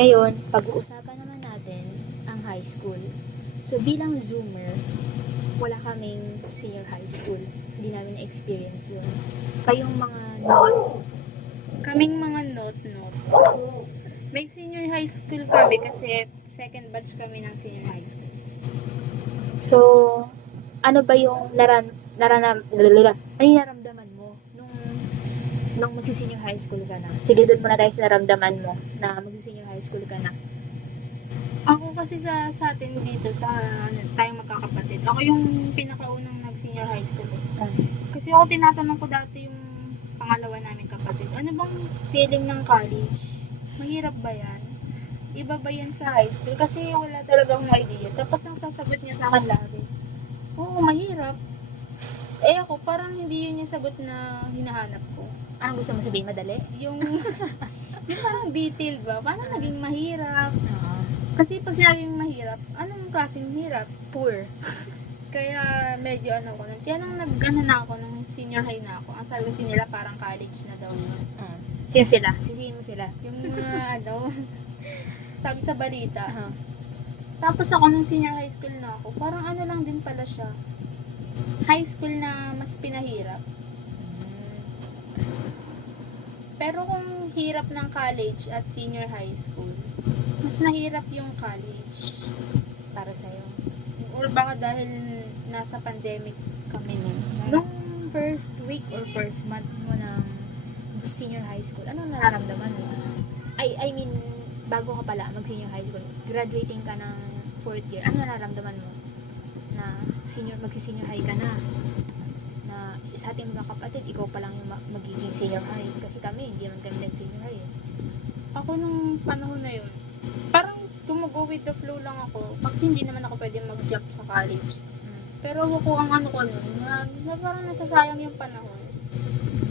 Ngayon, pag-uusapan naman natin ang high school. So, bilang Zoomer, wala kaming senior high school. Hindi namin na-experience yun. Kayong mga not, Kaming mga not. May senior high school kami kasi second batch kami ng senior high school. so, ano ba yung ano yung naramdaman mo nung magsi-senior high school ka na? Sige, doon muna tayo sa naramdaman mo na magsi-senior high school ka na. Ako kasi sa atin dito, tayong magkakapatid, ako yung pinakaunang nag-senior high school. Kasi ako tinatanong ko dati yung pangalawa namin kapatid, ano bang feeling ng college? Mahirap ba yan? Iba ba yan sa high school? Kasi wala talagang idea. Tapos ang sasagot niya sa akin lagi, oo, mahirap. Eh ako, parang hindi yun yung sagot na hinahanap ko. Ano gusto mo sabihin? Madali? Yung parang detailed ba? Paano naging mahirap? Oo. Kasi pag sinabing mahirap, anong klaseng hirap? Poor. Kaya medyo ko. Kaya nung na ako, nung senior high na ako, ang sabi kasi nila parang college na daw yun. Sino sila? Sisihin mo sila? Yung sabi sa balita. Uh-huh. Tapos ako nung senior high school na ako, parang ano lang din pala siya. High school na mas pinahirap. Pero kung hirap ng college at senior high school, mas nahirap yung college Para sa'yo. or baka dahil nasa pandemic kami nun. Nung first week or first month mo ng senior high school, ano nararamdaman mo? I mean, bago ka pala mag-senior high school, graduating ka ng fourth year, ano nararamdaman mo? Na magsi-senior high ka na. Na sa ating mga kapatid, ikaw pa lang yung magiging senior high. Kasi kami, hindi naman kami nag-senior high. Ako nung panahon na yun, parang go with the flow lang ako kasi hindi naman ako pwede mag-jump sa college. Pero ako ang ano ko nun, na parang nasasayang yung panahon.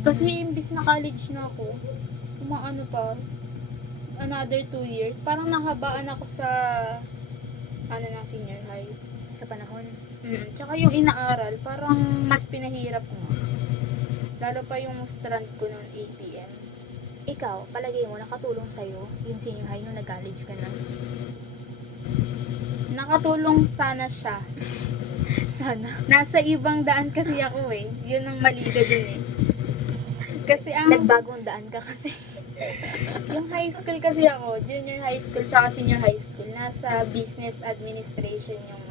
Kasi imbis na college na ako, umaano pa, another 2 years, parang nahabaan ako sa na senior high. Sa panahon. Tsaka yung inaaral, parang mas pinahirap ko. Lalo pa yung strand ko noon, APM. Ikaw, palagay mo, nakatulong sa'yo yung senior high nung nag-college ka na? Nakatulong sana siya. Sana. Nasa ibang daan kasi ako eh. Yun ang mali ka dun eh. Kasi Nagbagong daan ka kasi. yung high school kasi ako, junior high school tsaka senior high school, nasa business administration yung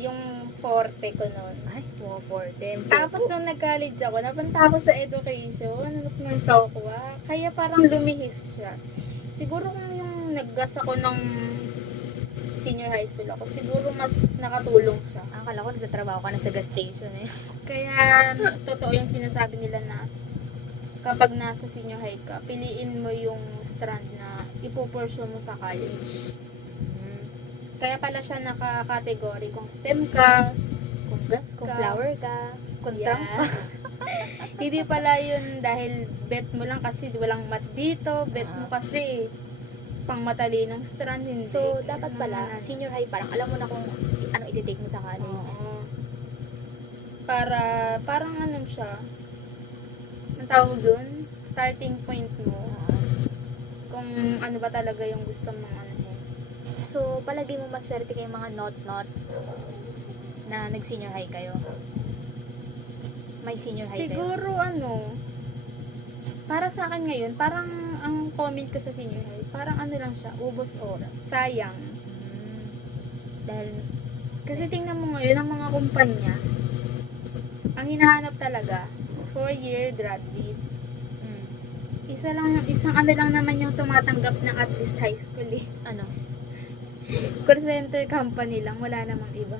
yung forte ko noon. Ay, for them. Tapos nung nag-college ako, napunta ako sa education, ng Tokwa, kaya parang lumihis siya. Siguro kung yung naggas ako ng senior high school ako, siguro mas nakatulong siya. Akala ko nagtatrabaho ka na sa gas station eh. Kaya totoo yung sinasabi nila na kapag nasa senior high ka, piliin mo yung strand na ipupursue mo sa college. Kaya pala siya naka-category kung STEM ka, kung gas ka, Kung flower ka, kung trump ka. Hindi pala yun dahil bet mo lang kasi walang mat dito, bet mo kasi pang matalinong strand, hindi. So, dapat pala, senior high parang alam mo na kung ano iti-take mo sa college. Oo. Parang ano siya, ang tawag dun, starting point mo, kung ano ba talaga yung gusto mong ano. So, palagi mo maswerte kayong mga not na nag-senior high kayo. May senior high kayo. Siguro para sa akin ngayon, parang ang comment ko sa senior high, parang ano lang siya, ubos oras. Sayang. Dahil, Kasi tingnan mo ngayon, ang mga kumpanya, ang hinahanap talaga, 4-year graduate. Isang ano lang naman yung tumatanggap ng at least high school eh. ano? Call center company lang, wala namang iba.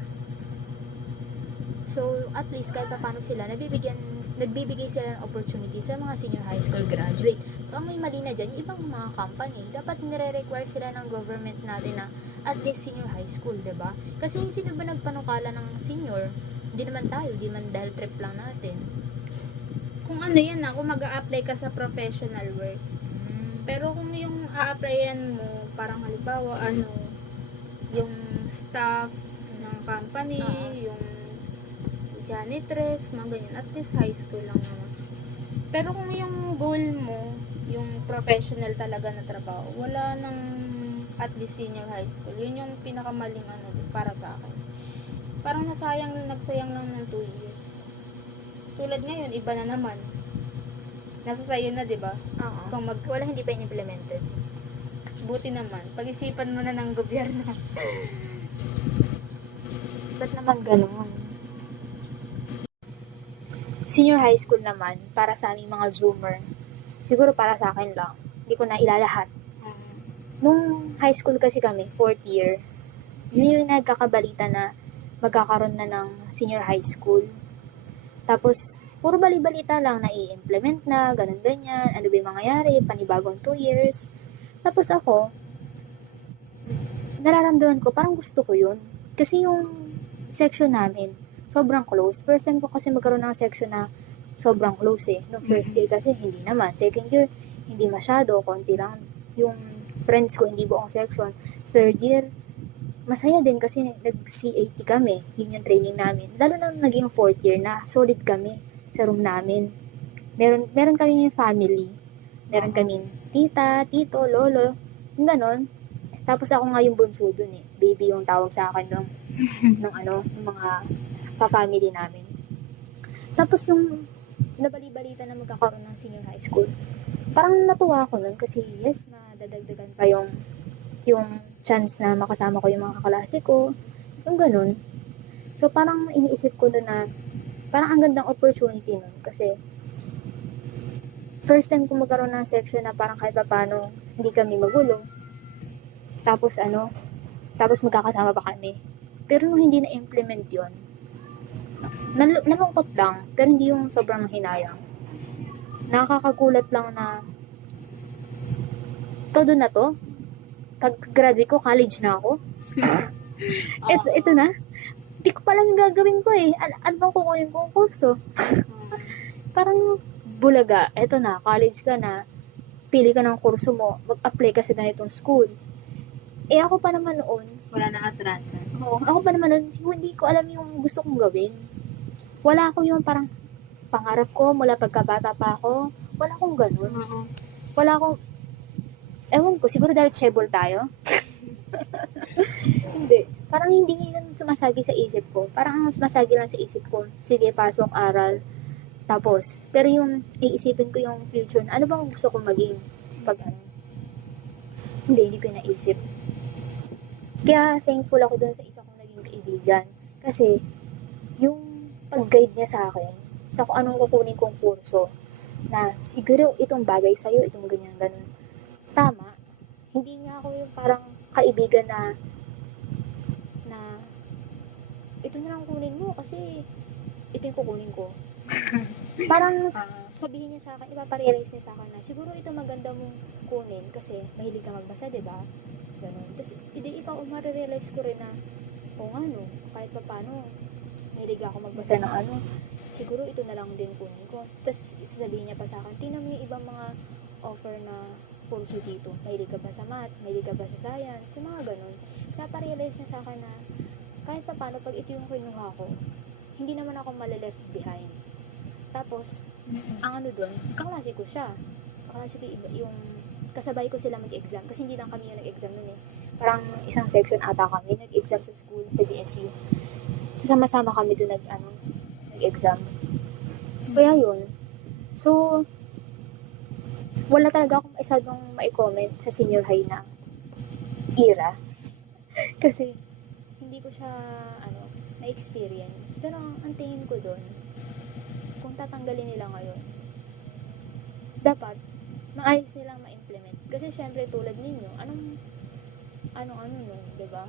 So, at least kahit paano sila, nagbibigay sila ng opportunity sa mga senior high school graduate. So, ang may mali na dyan, yung ibang mga company, dapat nire-require sila ng government natin na at least senior high school, diba? Kasi sino ba nagpanukala ng senior? Hindi naman tayo, hindi man dahil trip lang natin. Kung ano yan kung mag-a-apply ka sa professional work. Pero kung yung a-applyan mo, parang halimbawa, yung staff ng company, yung janitress, mga ganyan. At least high school lang naman. Pero kung yung goal mo, yung professional talaga na trabaho, wala nang at least senior high school. Yun yung pinakamaling para sa akin. Parang nagsayang lang ng 2 years. Tulad ngayon, iba na naman. Nasa sayo na, di ba? Oo. Kung Wala, hindi pa in-implemented. buti naman. Pag-isipan mo na ng gobyerno. Ba't naman ganun? Senior high school naman, para sa aming mga Zoomer, siguro para sa akin lang, hindi ko na ilalahat. Nung high school kasi kami, 4th year, yun yung nagkakabalita na magkakaroon na ng senior high school. Tapos, puro bali-balita lang na i-implement na, ganun-ganyan, ano ba yung mangyayari, panibagong 2 years. Tapos ako, nararamdaman ko, parang gusto ko yun. Kasi yung section namin, sobrang close. First time ko kasi magkaroon ng section na sobrang close eh. No, first year kasi hindi naman. Second year, hindi masyado, konti lang. Yung friends ko, hindi buong section. Third year, masaya din kasi nag-CAT kami. Yun yung training namin. Lalo na naging fourth year na, solid kami sa room namin. Meron kami yung family. Meron kaming tita, tito, lolo, yung ganon. Tapos ako nga yung bunso dun eh. Baby yung tawag sa akin ng mga pa-family namin. Tapos nung nabali-balita na magkakaroon ng senior high school, parang natuwa ako nun kasi yes, madadagdagan pa yung chance na makasama ko yung mga kaklase ko, yung ganun. So parang iniisip ko nun na parang ang gandang opportunity nun kasi first time ko magkaroon ng section na parang kahit pa paano hindi kami magulo. Tapos tapos magkakasama pa kami. Pero nung hindi na-implement yun, nalungkot lang, pero hindi yung sobrang hinayang. Nakakagulat lang na todo na to. Pag-graduate ko, college na ako. Ito na. Hindi ko palang gagawin ko eh. Ano bang kukunin kong kurso? Parang bulaga. Ito na, college ka na. Pili ka ng kurso mo. Mag-apply ka sa ganitong school. Eh ako pa naman noon. Wala na atrasan. Oo, ako pa naman noon, hindi ko alam yung gusto kong gawin. Wala ako yung parang pangarap ko mula pagkabata pa ako. Wala akong ganun. Wala akong ewan ko, siguro dahil chebol tayo. Hindi. Parang hindi yun sumasagi sa isip ko. Parang ang sumasagi lang sa isip ko, sige, pasok, aral. Tapos, pero yung iisipin ko yung future na ano bang gusto kong maging pag hindi ko naisip. Kaya thankful ako dun sa isa kong naging kaibigan. Kasi, yung pag-guide niya sa akin, sa kung anong kukunin kong kurso, na siguro itong bagay sa'yo, itong ganyan-ganon. Tama, hindi niya ako yung parang kaibigan na ito na lang kunin mo kasi ito yung kukunin ko. Parang sabihin niya sa akin, ipaparealize niya sa akin na siguro ito maganda mong kunin kasi mahilig ka magbasa, diba? Ganun. Tapos, marerealize ko rin na kahit pa paano mahilig ako magbasa ng siguro ito na lang din kunin ko. Tapos, isasabihin niya pa sa akin, tingnan mo yung ibang mga offer na kurso dito. Mahilig ka ba sa math? Mahilig ka ba sa science? Yung mga ganun. Naparealize niya sa akin na kahit pa paano, pag ito yung kinuha ko, hindi naman ako mali-left behind. Tapos, ang doon, kaklase ko siya. Kaklase ko yung kasabay ko sila mag-exam. Kasi hindi lang kami yung nag-exam nun eh. Parang isang section ata kami, nag-exam sa school, sa DSU. Sama-sama kami doon nag-exam. Kaya yun. So, wala talaga akong masyadong ma-comment sa senior high na era. Kasi, hindi ko siya, na-experience. Pero, ang tingin ko doon, kung tatanggalin nila ngayon, dapat, maayos nilang ma-implement. Kasi, syempre, tulad ninyo, anong nun, diba?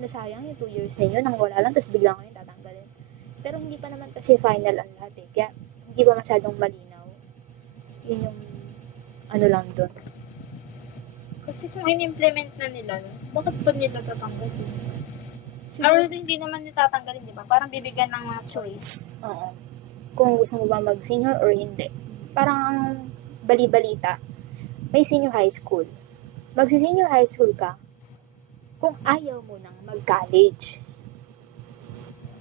Nasayang yung 2 years ninyo, nang wala lang, tapos bigla ngayon tatanggalin. Pero, hindi pa naman kasi final ang lahat eh. Kaya, hindi pa masyadong malinaw. Yun yung lang doon. Kasi kung in-implement na nila, bakit pa nila tatanggalin? Or hindi naman nila tatanggalin, di ba? Parang bibigyan ng mga choice. Oo. Kung gusto mo ba mag-senior or hindi. Parang ang bali-balita, may senior high school. Magsi-senior high school ka kung ayaw mo nang mag-college.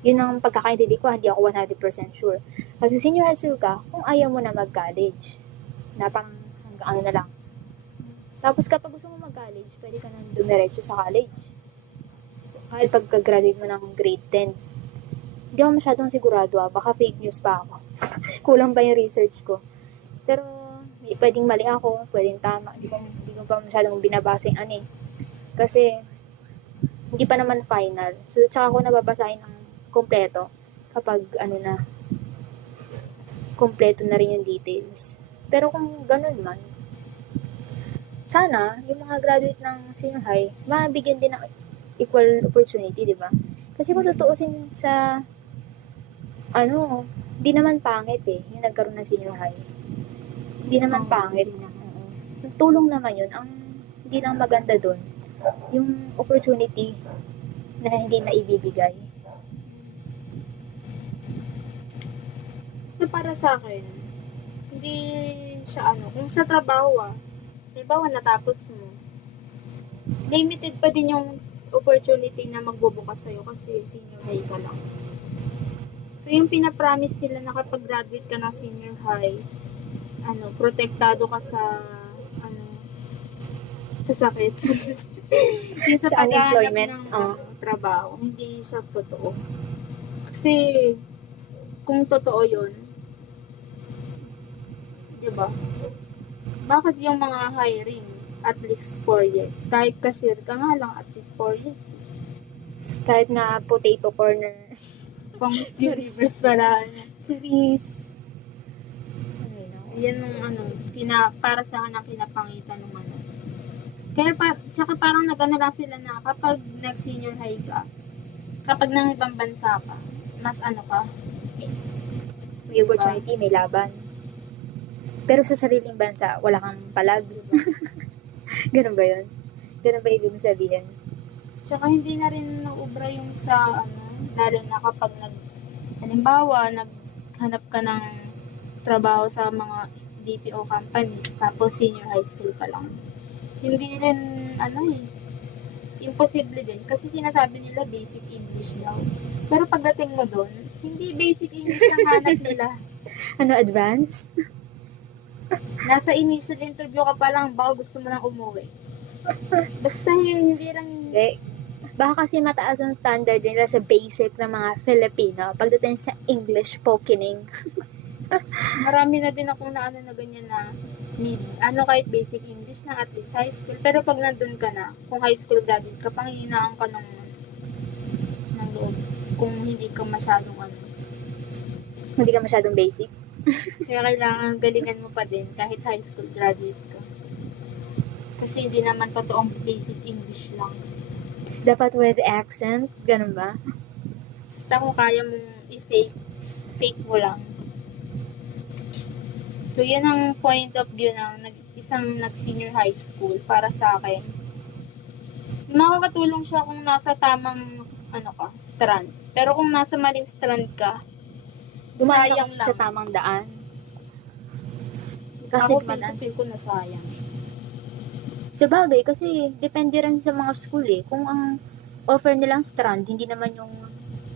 Yun ang pagkakaintindi ko, hindi ako 100% sure. Magsi-senior high school ka kung ayaw mo na mag-college. Na pang ano na lang. Tapos kapag gusto mo mag-college, pwede ka nang dumiretso sa college. Kahit pagka-graduate mo ng grade 10. Hindi ako masyadong sigurado baka fake news pa ako. Kulang pa yung research ko. Pero, pwedeng mali ako, pwedeng tama. Hindi ko pa masyadong binabasa yung ano eh. Kasi, hindi pa naman final. So, tsaka ako nababasahin ng kompleto kapag ano na, kompleto na rin yung details. Pero kung ganun man, sana, yung mga graduate ng senior high, mabigyan din ng equal opportunity, di ba? Kasi kung tutuusin sa, ano, di naman pangit eh, yung nagkaroon ng senior high. Hindi naman pangit. Tulong naman yun. Ang hindi lang maganda dun, yung opportunity na hindi na ibibigay. So, para sa akin, hindi siya kung sa trabaho halimbawa natapos mo, limited pa din yung opportunity na magbubukas sa'yo kasi senior high ka lang. So, yung pinapromise nila na kapag graduate ka ng senior high, protektado ka sa, sa sakit. Yung sa Sa paghahanap unemployment, ng trabaho, hindi siya totoo. Kasi, kung totoo yun, di ba? Bakit yung mga hiring at least 4 years? Kahit cashier ka nga lang, at least 4 years. Kahit na potato corner. Pang Miss Universe pala niya. Series. Yan yung para sa akin ang kinapangitan ng Kaya tsaka parang nagano lang sila na kapag nag-senior high ka, kapag nang ibang bansa ka, mas ka, May opportunity, may laban. Pero sa sariling bansa, wala kang palag. Ganun ba yun? Ganun ba ibig sabihin? Tsaka hindi na rin naubra yung sa lalo na kapag halimbawa, naghanap ka ng trabaho sa mga BPO companies, tapos senior high school pa lang. Hindi rin, imposible din. Kasi sinasabi nila basic English daw. Pero pagdating mo doon, hindi basic English ang hanap nila. Advance? Nasa initial interview ka pa lang, baka gusto mo lang umuwi. Basta yung hindi lang... Baka kasi mataas ang standard nila sa basic ng mga Filipino pagdating sa English pokining. Marami na din akong na ganyan na need. Kahit basic English na at least high school. Pero pag nandun ka na, kung high school graduate ka, panghihinaan ka ng loob. Kung hindi ka masyadong Hindi ka masyadong basic. Kaya kailangan galingan mo pa din kahit high school graduate ka. Kasi hindi naman totoong basic English lang. Dapat with accent, ganun ba? Basta kung kaya mong fake mo lang. So, yun ang point of view ng isang nag-senior high school para sa akin. Makakatulong siya kung nasa tamang strand. Pero kung nasa maling strand ka, Dumayang sayang sa lang. tamang daan. Kasi Ako, naman, feel ko na sayang. sa bagay, kasi depende rin sa mga school eh. Kung ang offer nilang strand, hindi naman yung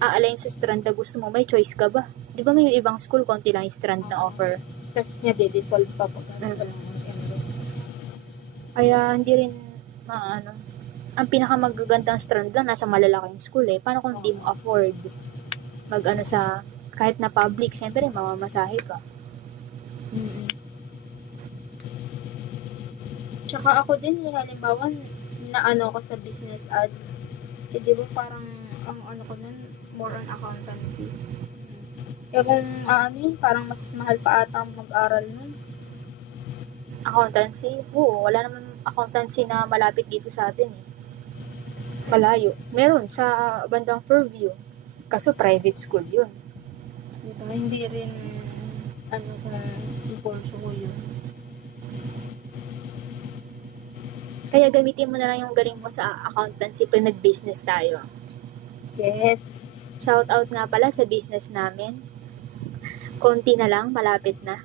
aalign sa strand na gusto mo, may choice ka ba? Di ba may ibang school, konti lang yung strand na offer? Tapos niya, de-dissolve pa po. Kaya hindi rin ang pinakamagagandang strand lang nasa malalaking school eh. Paano kung di mo afford sa kahit na public, syempre mamamasahe ka. Tsaka ako din, halimbawa, na ko sa business ad, di ba parang, ang ko nun, more on accountancy. Kaya kung, parang mas mahal pa ata ang mag-aral nun. Accountancy? Oo, wala naman accountancy na malapit dito sa atin eh. Malayo. Meron sa bandang Fairview. Kaso private school yun. Diba, hindi rin, kung impulso ko yun. Kaya gamitin mo na lang yung galing mo sa accountancy pag nag-business tayo. Yes. Shout out nga pala sa business namin. Konti na lang, malapit na.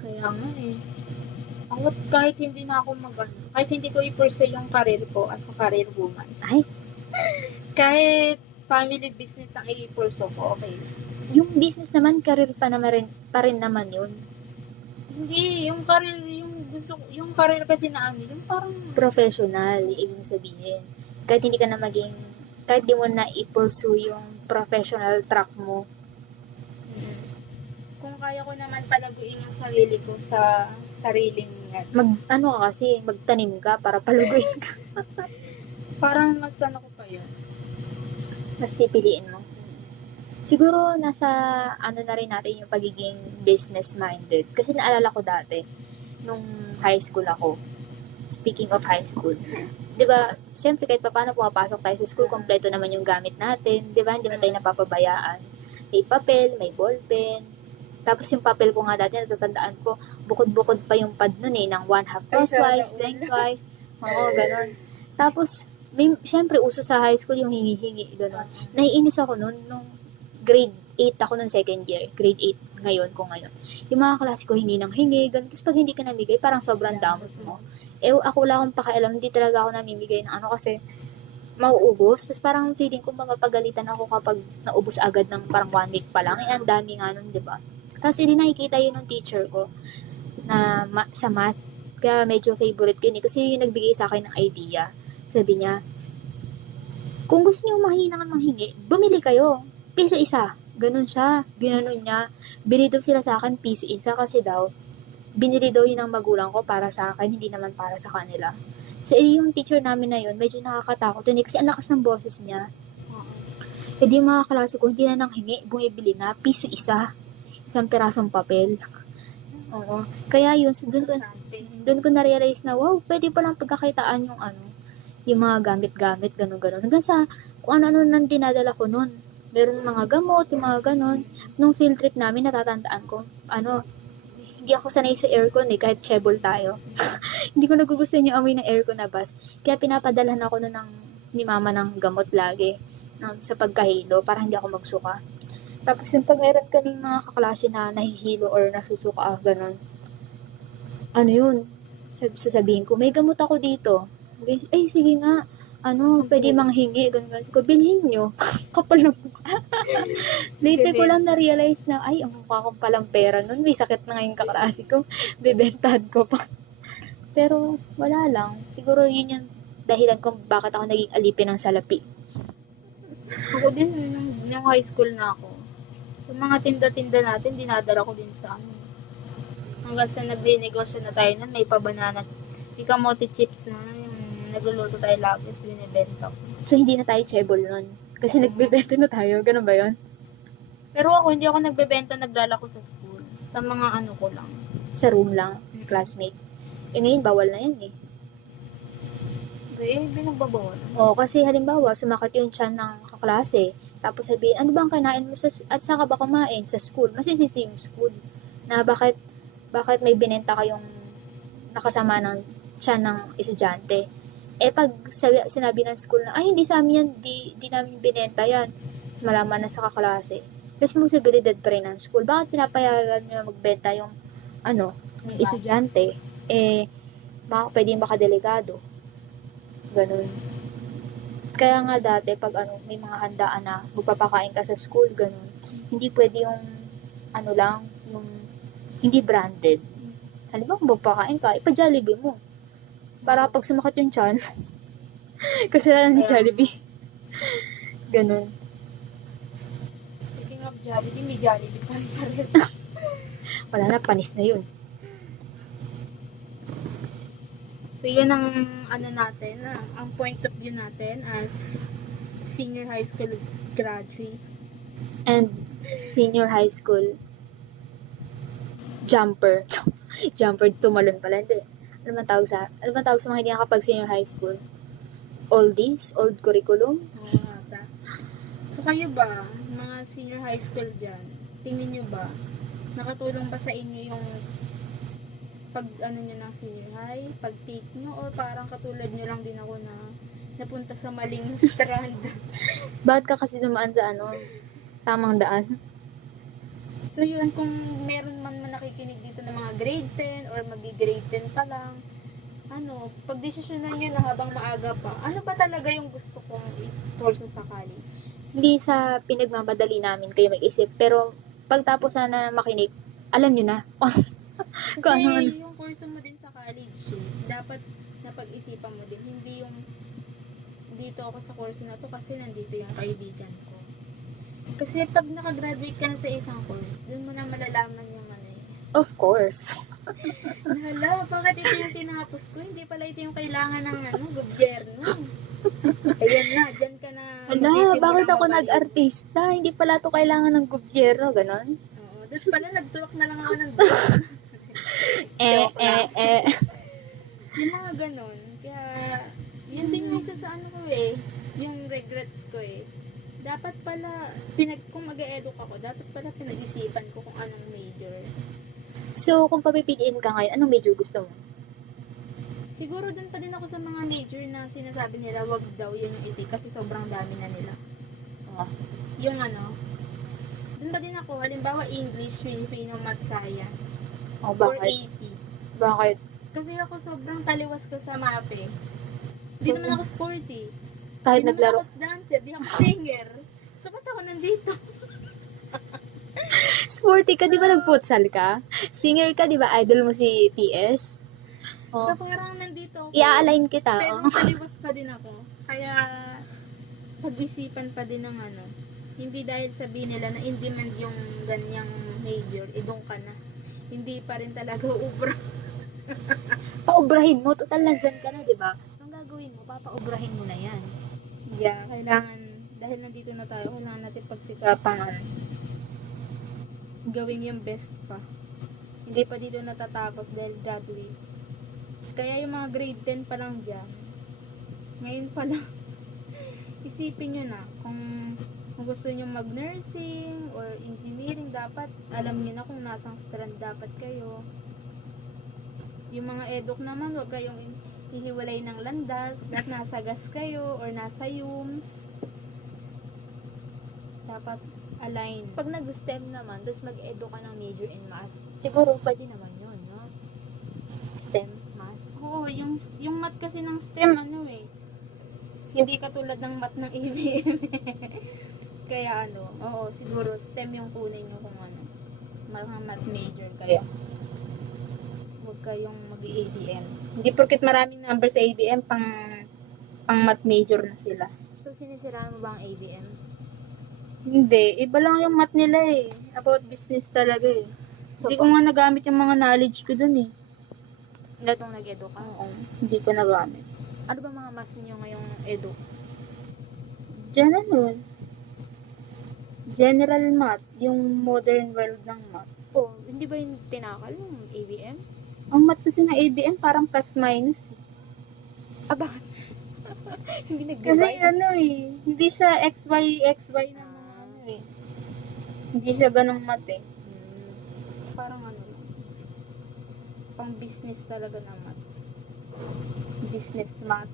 Kaya nga eh. Ako, kahit hindi na ako kahit hindi ko i-pursue yung career ko as a career woman. Ay, Kahit family business ang i-pursue ko, okay. yung business naman, career pa rin naman yun. Hindi, yung career, yung gusto, yung career kasi na ano, yung parang, Professional, ibig mong sabihin. Kahit hindi ka na maging, kahit di mo na i-pursue yung professional track mo, mm, kung kaya ko naman palaguin yung sarili ko sa sariling ano ka kasi, magtanim ka para paluguin ka. parang mas ano ko pa yun. Mas pipiliin mo. Siguro nasa ano na rin natin yung pagiging business-minded. Kasi naalala ko dati, nung high school ako, speaking of high school, di ba, syempre kahit paano pumapasok tayo sa school, kompleto naman yung gamit natin, di ba, hindi man tayo napapabayaan. May papel, may ballpen, tapos yung papel ko nga dati, natatandaan ko, bukod-bukod pa yung pad nun ng 1/2 crosswise, lengthwise, oo, ganun. Tapos, syempre, uso sa high school yung hingi-hingi, ganun. Naiinis ako nun, nung grade 8 ako nung second year, grade 8 ngayon ko ngayon. Yung mga klase ko hingi ng hingi, ganun. Tapos pag hindi ka namigay, parang sobrang damot mo. Ako wala akong pakialam, hindi talaga ako namimigay ng ano kasi mauubos. Tapos parang feeling ko mapapagalitan ako kapag naubos agad ng parang 1 week pa lang. Ang dami nga nun, di ba? Tapos hindi nakikita yun ng teacher ko na sa math. Kaya medyo favorite ko yun kasi yung nagbigay sa akin ng idea. Sabi niya, kung gusto niyo mahingi ng manghingi, bumili kayo. Piso isa. Ganun siya. Ginanon niya. Bili daw sila sa akin piso isa kasi daw, binili daw yun ng magulang ko para sa akin, hindi naman para sa kanila. So, yung teacher namin na yun, medyo nakakatakot yun kasi ang lakas ng boses niya. E di yung mga klase ko, hindi na nang hingi, bumibili na, piso isa. Isang pirasong papel. Oo. Kaya yun, doon ko na-realize na, wow, pwede palang pagkakitaan yung yung mga gamit-gamit, gano'n-gano'n. Hanggang sa, kung ano-ano nang dinadala ko nun. Meron mga gamot, yung mga gano'n. Nung field trip namin, natatandaan ko, hindi ako sanay sa aircon kahit chebol tayo. Hindi ko nagugustuhan yung amoy ng aircon na bus. Kaya pinapadalhan ako nun ni mama ng gamot lagi sa pagkahilo para hindi ako magsuka. Tapos yung pag meron kaming mga kaklase na nahihilo or nasusuka, ganun. Ano yun? Sasabihin ko, may gamot ako dito. Ay, sige nga. Pwede manghingi. Ganun. Ko, bilhin nyo. Kapal na mukha. Later ko lang na-realize na, ay, ang mukha kong palang pera nun. May sakit na nga yung kaklase ko. Bebentahan ko pa. Pero, wala lang. Siguro yun yung dahilan kung bakit ako naging alipin ng salapi. Ako din, yung high school na ako. Yung mga tinda-tinda natin, dinadala ko din sa hanggang sa nagdi-negosyo na tayo nun, may pa-banana, may kamote chips na, yung nagluluto tayo lagi, so binibenta ko. So, hindi na tayo chebol nun. Kasi nagbebenta na tayo. Ganun ba yun? Pero ako, hindi ako nagbebenta, nagdala ko sa school. Sa mga ano ko lang. Sa room lang, sa classmate. Ngayon, bawal na yan Binagbabawal. Oo, kasi halimbawa, sumakat yung tiyan ng kaklase. Tapos sabihin, ano bang kinain mo at saan ka ba kumain sa school? Masisisi yung school. Na bakit may binenta kayong nakasama ng tiyan ng estudyante. Pag sinabi ng school na, ay, hindi sa amin yan, di namin binenta yan. Tapos malaman na sa kaklase. Responsibilidad pa rin ng school. Bakit pinapayagan nyo magbenta yung, estudyante? Pwedeng makadelikado. Ganun. Kaya nga dati, pag may mga handaan na magpapakain ka sa school, ganun. Hindi pwede yung, yung hindi branded. Halimbawa, kung magpapakain ka, ipa-Jollibee mo. Para pag sumakat yung tiyan, kasalanan ni Jollibee. Ganun. Speaking of Jollibee, may Jollibee pa rin sa rin. Wala na, panis na yun. So, yun ang natin, ang point of view natin as senior high school graduate. And senior high school jumper. Jumper, tumalon pala. Hindi. Ano man tawag sa mga hindi nakapag senior high school? Oldies? Old curriculum? So, kayo ba, mga senior high school dyan, tingin nyo ba, nakatulong ba sa inyo yung pag nyo ng senior high, pag take nyo, or parang katulad nyo lang din ako na napunta sa maling strand? Bakit ka kasi dumaan sa tamang daan? So yun, kung meron man nakikinig dito ng mga grade 10 or magi-grade 10 pa lang, pagdesisyonan nyo na habang maaga pa, ano ba talaga yung gusto kong i-course sa college? Hindi sa pinagmamadali namin kayo mag-isip, pero pagtapos na makinig, alam nyo na. Kasi Kung ano- yung kurso mo din sa college, dapat napag-isipan mo din. Hindi yung dito ako sa kurso na to kasi nandito yung kaibigan ko. Kasi pag nakagraduate ka na sa isang course, dun mo na malalaman yung ano eh. Of course. Hala, bakit ito yung tinapos ko? Hindi pala ito yung kailangan ng gobyerno. Ayan na, dyan ka na Hala, masisimulang bakit ako mabaliw. nag-artista? Hindi pala to kailangan ng gobyerno, ganon? Oo, doon pala nagtulak na lang ako ng doon. Joke lang. Yung mga ganon. Kaya, yun din yung isa sa ano ko eh. Yung regrets ko eh. Dapat pala, kung mag-e-educ ako, dapat pala pinag-isipan ko kung anong major. So, kung papipiliin ka ngayon, anong major gusto mo? Siguro dun pa din ako sa mga major na sinasabi nila wag daw yun yung itik kasi sobrang dami na nila. Oh. Yung ano, dun pa din ako, halimbawa English, Filipino, Math, Science, Oh, or bakit? AP. Bakit? Kasi ako sobrang taliwas ko sa math eh. Hindi So, naman ako sporty. Kahit Hindi naman naglaro, ako dancer, di ako singer. So, ba't ako nandito? sporty ka, di ba nag-futsal ka? Singer ka, di ba idol mo si TS? Oh. So, parang nandito ako. I-align kita. Pero Oh. taliwas pa din ako. Kaya, pag-isipan pa din ng ano. Hindi dahil sabihin nila na in demand yung ganyang major, doon ka na. Hindi pa rin talaga ubra. Paubrahin mo, total nandyan ka na, di ba? So, ang gagawin mo, papaubrahin mo na yan. Yeah, kailangan, dahil nandito na tayo, kailangan natin pagsikapan gawin yung best pa. Hindi pa dito natatapos dahil graduate. Kaya yung mga grade 10 pa lang dyan, ngayon pa lang, isipin nyo na kung gusto nyo mag-nursing or engineering, dapat alam nyo na kung nasang strand dapat kayo. Yung mga eduk naman, huwag kayong hihiwalay ng landas, at nasa gas kayo or nasa UMS. Dapat align. Pag nag-STEM naman, tapos mag-edu ka ng major in math, siguro pwede naman yun, no? STEM, math. Oo, yung math kasi ng STEM, ano eh, hindi katulad ng math ng ABM. Kaya ano, oo, siguro STEM yung kunin nyo kung ano, mga math major kaya. Huwag kayong mag-ABM. Hindi porket maraming number sa ABM, pang math major na sila. So, sinisiraan mo ba ang ABM? Hindi, iba lang yung math nila eh. About business talaga eh. So, Hindi ko nga nagamit yung mga knowledge ko dun eh. Wala tong nag-edu ka? Oo, hindi ko nagamit. Ano ba mga mas niyo ngayong edu? General math, yung modern world ng math. Oh, hindi ba yung tinakal yung ABM? Ang math kasi ng ABM parang plus minus eh. Ah, bakit? Hindi Kasi nag-divide? ano eh, hindi siya XY na mga ano eh. Hindi siya ganong math eh. Parang ano lang. Pang business talaga na math. Business math.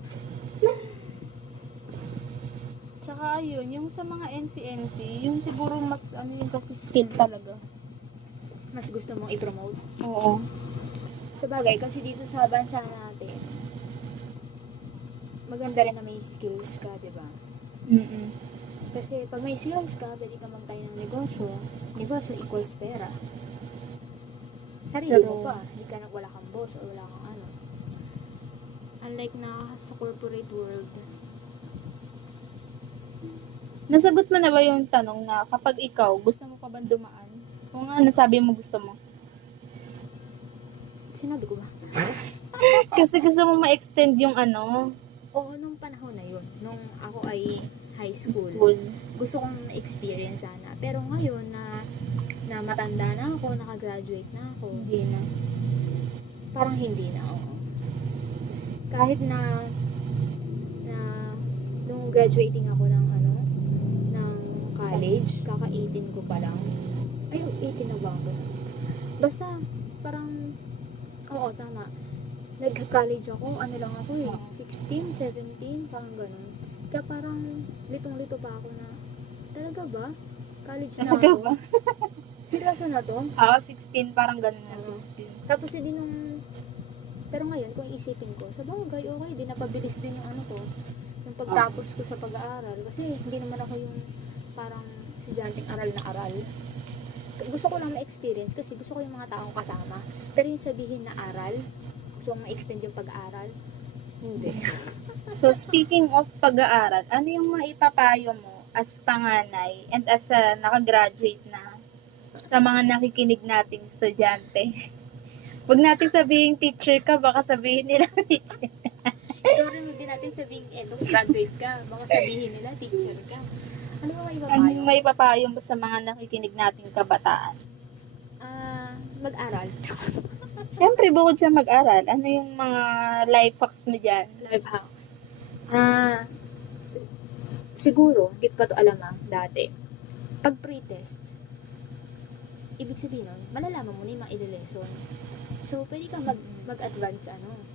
Tsaka ayun, yung sa mga NCNC, yung siguro mas ano yung kasi skill talaga. Mas gusto mong i-promote? Oo. Sa bagay, kasi dito sa bansa natin, maganda rin na may skills ka, di ba? Mm-mm. Kasi pag may skills ka, pwede ka magtayo ng negosyo. Negosyo equals pera. Sarili mo Pero- pa. Hindi ka wala kang boss o wala kang ano. Unlike na sa corporate world. Nasagot mo na ba yung tanong na kapag ikaw, gusto mo pa ba dumaan? Kung nga, nasabi mo gusto mo. Sinabi ko ba? Kasi gusto mo ma-extend yung ano, Oo, nung panahon na yun. Nung ako ay high school. school. Gusto kong na-experience sana. Pero ngayon na matanda na ako, nakagraduate na ako, Hindi na. parang hindi na, oo. Kahit na nung graduating ako ng college, kaka-18 ko pa lang. Ay, 18 na ba ako? Basta, parang, oo, tama. Nag-college ako, ano lang ako eh, 16, 17, parang ganun. Kaya parang, litong-lito pa ako na, talaga ba? College na Talaga ako? ba? Seryoso na to? Oo, 16, parang ganun na, Oo. 16. Tapos hindi pero ngayon, kung isipin ko, sa bagay, okay, di napabilis din yung ano ko, yung pagtapos ko sa pag-aaral. Kasi hindi naman ako yung parang estudyanteng aral na aral. gusto ko lang ma-experience kasi gusto ko yung mga taong kasama. Pero yung sabihin na aral, gusto kong ma-extend yung pag-aaral, hindi. So, speaking of pag-aaral, ano yung maipapayo mo as panganay and as a nakagraduate na sa mga nakikinig nating estudyante? Huwag natin sabihin teacher ka, baka sabihin nila teacher. Sorry, hindi natin sabihin, graduate ka, baka sabihin nila, teacher ka. Ano ba Ano maipapayo? yung maipapayo mo sa mga nakikinig nating kabataan? Mag-aral. Siyempre, bukod sa mag-aral, ano yung mga life hacks mo dyan? Life hacks. Siguro, di ko pa to alam dati. Pag pre-test, ibig sabihin nun, malalaman mo na yung mga ile-lesson. So, pwede kang mag-advance,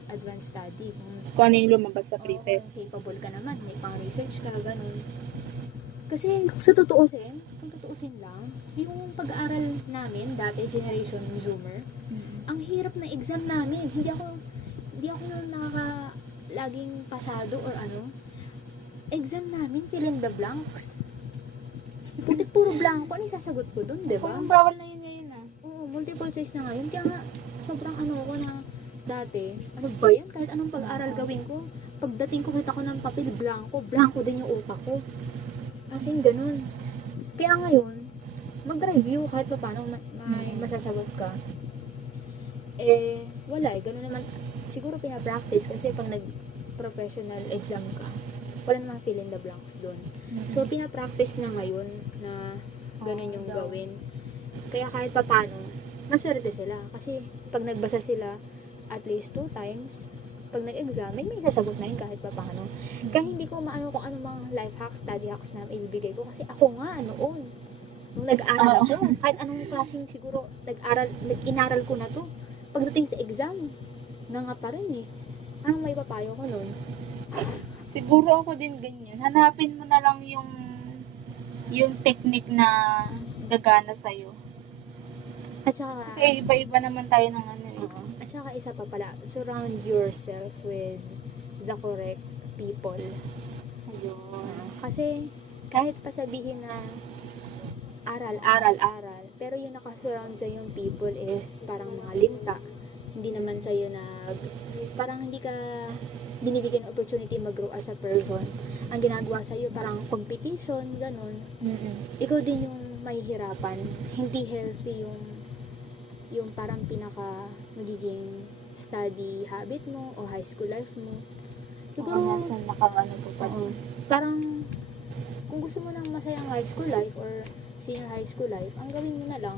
advance study. Kung ano yung lumabas sa pre-test? Capable ka naman, may pang-research ka, ganun. Kasi, sa tutuusin, kung tutuusin lang, yung pag-aaral namin, dati, Generation Zoomer, ang hirap na exam namin. Hindi ako nung laging pasado or exam namin, fill in the blanks. Putik puro blanco. Ano yung sasagot ko dun, di ba? Kung bawal na yun ngayon Oo, multiple choice na ngayon. Kaya nga, sobrang ko na dati. Ano ba yan? Kahit anong pag-aaral gawin ko, pagdating ko kahit ako ng papel, blanco din yung utak ko. As in, ganun. Kaya ngayon, mag-review kahit pa paano may masasagot ka. Wala ganun naman. Siguro pinapractice kasi pag nag-professional exam ka, wala naman fill in the blanks doon. So, pinapractice na ngayon na ganun yung gawin. Kaya kahit pa paano, maswerte sila. Kasi pag nagbasa sila at least 2 times, pag nag-exam, may sasagot na yun kahit pa paano. Kaya hindi ko maano kung ano mga life hacks, study hacks na ibibigay ko. Kasi ako nga, noon, nung nag-aaral ako, kahit anong klaseng siguro, nag-inaral ko na to. Pagdating sa exam, nga pa rin eh. Anong may papayo ko nun? Siguro ako din ganyan. Hanapin mo na lang yung technique na gagana sa'yo. At saka, Kasi iba-iba naman tayo ng At saka isa pa pala, surround yourself with the correct people. Ayun. Kasi kahit pa sabihin na aral, pero yung nakasurround sa yung people is parang mga linta. Hindi naman sa'yo parang hindi ka binibigyan ng opportunity mag-grow as a person. Ang ginagawa sa'yo parang competition, ganun. Ikaw din yung mahihirapan. Hindi healthy yung parang pinaka magiging study habit mo o high school life mo. Siguro, nasa nakakano po pa. Parang kung gusto mo ng masayang high school life or senior high school life, ang gawin mo na lang,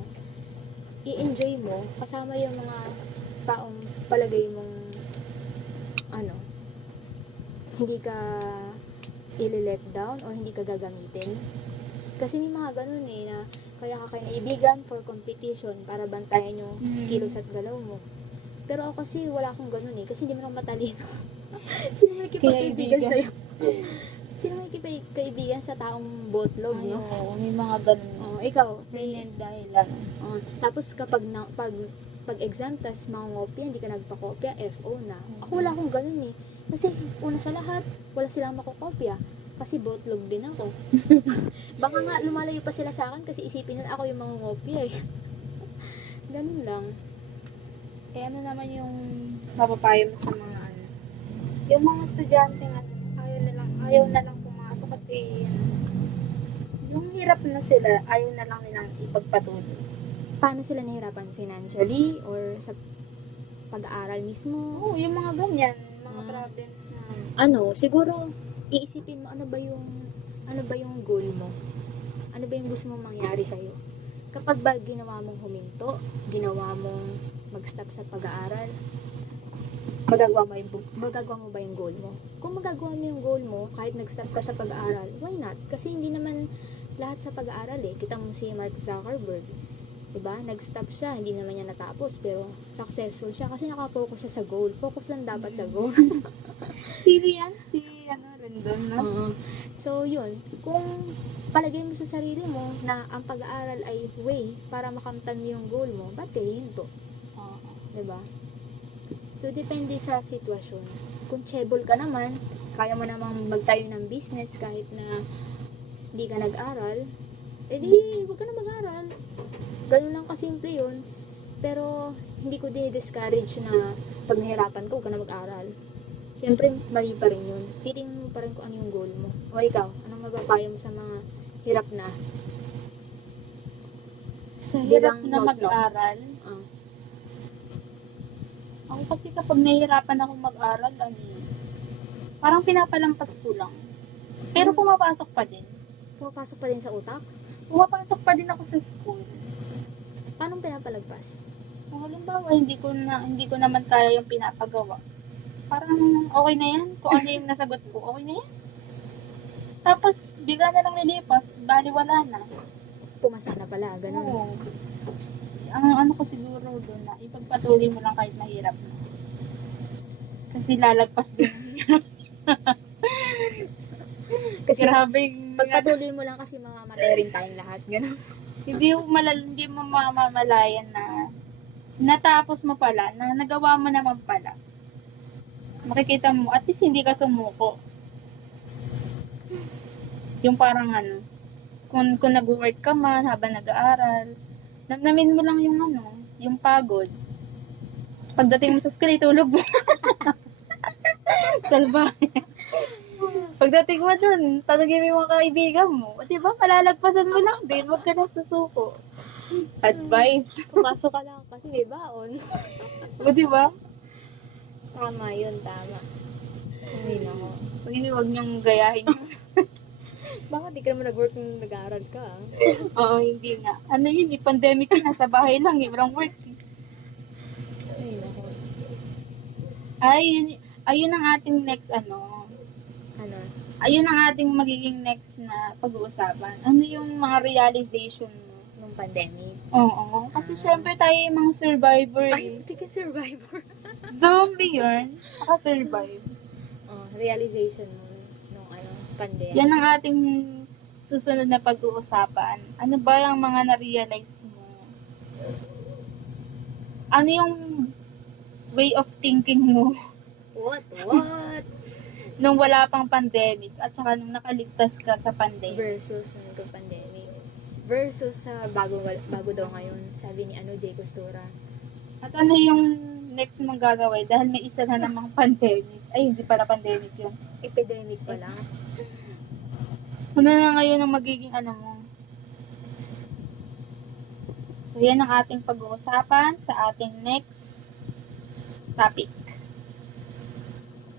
i-enjoy mo kasama yung mga taong palagay mong hindi ka i-let down or hindi ka gagamitin. Kasi may mga ganun na kaya ka kinaibigan for competition para bantayan yung kilos at galaw mo. Pero ako kasi wala akong ganun kasi hindi mo lang matalino. Sino may kipag-kaibigan sa'yo? Sino may kipag-kaibigan sa taong botlog, no? Oo, may mga ganun. Ikaw, May dahilan. tapos kapag pag exam tas mangopya, hindi ka nagpa-kopya, FO na. Ako wala akong ganun Kasi una sa lahat, wala silang makokopya. Kasi botlog din ako. Baka nga lumalayo pa sila sa akin kasi isipin nila ako yung mangungopya Ganun lang. Ano naman yung mapapayo mo sa mga yung mga estudyante nga ayaw na lang pumasok kasi yung hirap na sila, ayaw na lang nilang ipagpatuloy. Paano sila nahirapan? Financially or sa pag-aaral mismo? Oo, yung mga ganyan, mga problems na siguro iisipin mo ano ba yung goal mo? Ano ba yung gusto mong mangyari sa iyo? Kapag ba ginawa mong huminto, ginawa mong mag-stop sa pag-aaral, magagawa mo ba yung goal mo? Kung magagawa mo yung goal mo, kahit nag-stop ka sa pag-aaral, why not? Kasi hindi naman lahat sa pag-aaral Kita mo si Mark Zuckerberg, diba? Nag-stop siya, hindi naman niya natapos, pero successful siya kasi nakafocus siya sa goal. Focus lang dapat sa goal. Sino yan? Si Rendon, no? So, yun. Kung palagay mo sa sarili mo na ang pag-aaral ay way para makamtan mo yung goal mo, ba't kayo hinto? Diba? So, depende sa sitwasyon. Kung chebol ka naman, kaya mo namang magtayo ng business kahit na hindi ka nag-aral, edi huwag ka na mag-aral. Ganun lang kasimple yun. Pero, hindi ko discourage na pag nahirapan ka, huwag ka na mag-aral. Siyempre, mali pa rin yun. Titingnan mo pa rin kung ano yung goal mo. O ikaw, anong mapapayo mo sa mga hirap na? Sa Bilang hirap na note, no? mag-aral, Ah, ako kasi kapag nahihirapan ako mag-aral, parang pinapalampas ko lang. Pero pumapasok pa din. pumapasok pa din sa utak? Pumapasok pa din ako sa school. Paano pinapalagpas? Kung halimbawa, hindi ko naman kaya yung pinapagawa. Parang okay na yan. Kung ano yung nasagot ko, okay na yan. Tapos, bigla na lang nilipas, bali wala na. Pumasa na pala, ganun. Oo. Ang ano ko siguro doon na, ipagpatuloy mo lang kahit mahirap na. Kasi lalagpas din. Kasi Grabe. pagpatuloy mo lang kasi mamamatay rin tayong lahat, ganun. Hindi mo mamamalayan na natapos mo pala, na nagawa mo naman pala. Makikita mo, at least hindi ka sumuko. Yung parang ano, kung nag-work ka man habang nag-aaral, namnamin mo lang yung yung pagod. Pagdating mo sa school, itulog mo. Salbahe. Pagdating mo dun, tanongin mo yung mga kaibigan mo. O diba, malalagpasan mo lang din, huwag ka na susuko. Advice. Pumasok ka lang kasi may baon. O diba? Tama yun, tama. Ay, nako. Huwag niyong gayahin. Bakit di ka naman nag-work nung nag-aaral ka? Oo, hindi nga. Ano yun, pandemic na, nasa bahay lang, walang work. Ay, nako. Ayun ang ating next Ano? ayun ang ating magiging next na pag-uusapan. Ano yung mga realization mo? Nung pandemic. Oo, kasi syempre tayo yung mga survivor. Ay, chicken survivor. Zombie yun. Naka-survive. Oh, realization mo nung pandemic. Yan ang ating susunod na pag-uusapan. Ano ba yung mga na-realize mo? Ano yung way of thinking mo What? nung wala pang pandemic at saka nung nakaligtas ka sa pandemic? Versus nung pandemic. Versus sa bago daw ngayon. Sabi ni Jay Costura. At ano yung next mong gagawin dahil may isa na namang pandemic? Ay, hindi pala pandemic yun. Epidemic pa lang. Ano na ngayon ang magiging mo? So, yan ang ating pag-uusapan sa ating next topic.